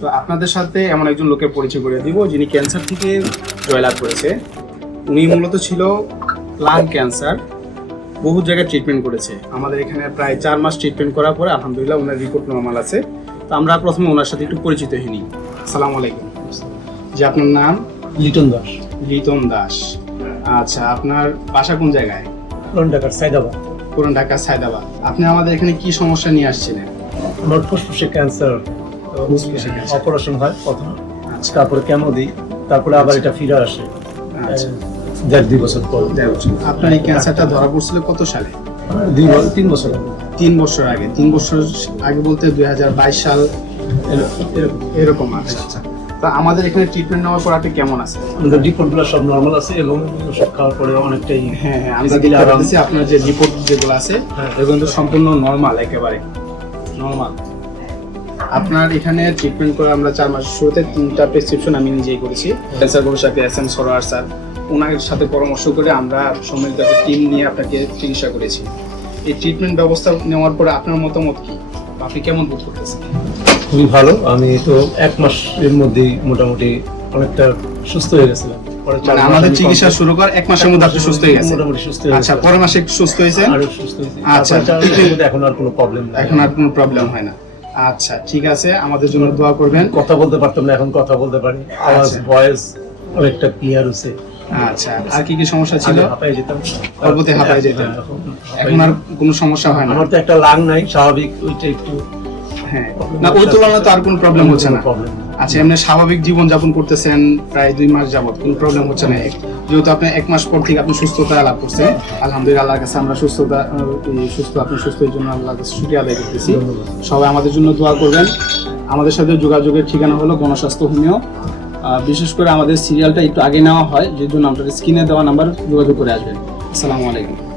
তো আপনাদের সাথে এমন একজন লোকের পরিচয় করে দিব যিনি ক্যান্সার থেকে জয়লাভ করেছে। উনি মূলত ছিল লাং ক্যান্সার বহু জায়গায় ট্রিটমেন্ট করেছে। আমাদের এখানে প্রায় চার মাস ট্রিটমেন্ট করার পরে আলহামদুলিল্লাহ ওনার রিপোর্ট নর্মাল আছে। তো আমরা প্রথমে ওনার সাথে একটু পরিচিত হইনি আসসালামু আলাইকুম। যে আপনার নাম? লিটন দাস। লিতন দাস। আচ্ছা আপনার বাসা কোন জায়গায়? পুরান ঢাকার সাইদাবাদ। পুরান ঢাকা সায়দাবাদ আপনি আমাদের এখানে কি সমস্যা নিয়ে আসছিলেন? আমার ফুসফুসে ক্যান্সার। অপারেশন হয় প্রথম। তারপরে কেমো দিই তারপরে আবার এটা ফিরে আসে। আচ্ছা। দেড় দুই বছর পর। আপনার এই ক্যান্সারটা ধরা পড়ছিল কত সালে? দুই তিন বছর আগে। তিন বছর আগে। তিন বছর আগে বলতে দুই হাজার বাইশ সাল এরকম- আচ্ছা আচ্ছা। তা আমাদের এখানে ট্রিটমেন্ট নেওয়ার পর আপনি কেমন আছেন আমাদের রিপোর্টগুলো সব নর্মাল আছে এবং ওষুধ খাওয়ার পরে অনেকটাই হ্যাঁ হ্যাঁ আমরা Physically আরাম। আপনার যে রিপোর্ট যেগুলো আছে হ্যাঁ। এগুলো সম্পূর্ণ নর্মাল একেবারে। নর্মাল আপনার এখানে ট্রিটমেন্ট করে আমরা চার মাস শুরুতে তিনটা প্রেসক্রিপশন আমি নিজেই করেছি। ক্যান্সার গবেষক এস এম সরোয়ার স্যার ওনার সাথে পরামর্শ করে আমরা সম্মিলিত একটা টিম নিয়ে আপনাকে চিকিৎসা করেছি। এই ট্রিটমেন্ট ব্যবস্থা নেওয়ার পরে আপনার মতামত কি? আপনি কেমন বোধ করতেছেন? খুবই ভালো। আমি তো এক মাসের মধ্যেই মোটামুটি অনেকটা সুস্থ হয়ে গেছিলাম। মানে মাস আমাদের চিকিৎসা শুরু কর এক মাসের মধ্যে আপনি সুস্থ হয়ে গেছেন। আচ্ছা। পরের মাসে সুস্থ হয়েছেন? আচ্ছা। এখন আর কোনো প্রবলেম এখন আর কোনো প্রবলেম হয় না। আচ্ছা ঠিক আছে আমাদের জন্য দোয়া করবেন। কথা বলতে পারতাম না এখন কথা বলতে পারি। আওয়াজ আচ্ছা। ভয়েস অনেকটা ক্লিয়ার হচ্ছে আচ্ছা আর কি কি সমস্যা ছিল? আগে যেতাম। অল্পতে হাঁপায়ে। হ্যাঁ, এখন এখন আর কোনো সমস্যা হয় না। আমার তো একটা লাং নাই স্বাভাবিক ওইটা একটু হ্যাঁ। না ওই তুলনায় তো আর কোনো প্রবলেম হচ্ছে না। প্রবলেম আচ্ছা এমনি স্বাভাবিক জীবন যাপন করতেছেন প্রায় দুই মাস যাবত কোনো প্রবলেম হচ্ছে না? যেহেতু আপনি এক মাস পর থেকে আপনি সুস্থতা লাভ করছেন আলহামদুলিল্লাহ আল্লাহর কাছে আমরা সুস্থতা সুস্থ আপনি সুস্থ এর জন্য আল্লাহর কাছে শুক্রিয়া আদায় করতেছি। সবাই আমাদের জন্য দোয়া করবেন। আমাদের সাথে যোগাযোগের ঠিকানা হলো গণস্বাস্থ্য হোমিও। বিশেষ করে আমাদের সিরিয়ালটা একটু আগে নেওয়া হয় যে জন্য আপনাদের স্ক্রিনে দেওয়া নাম্বার যোগাযোগ করে আসবেন। আসসালামু আলাইকুম।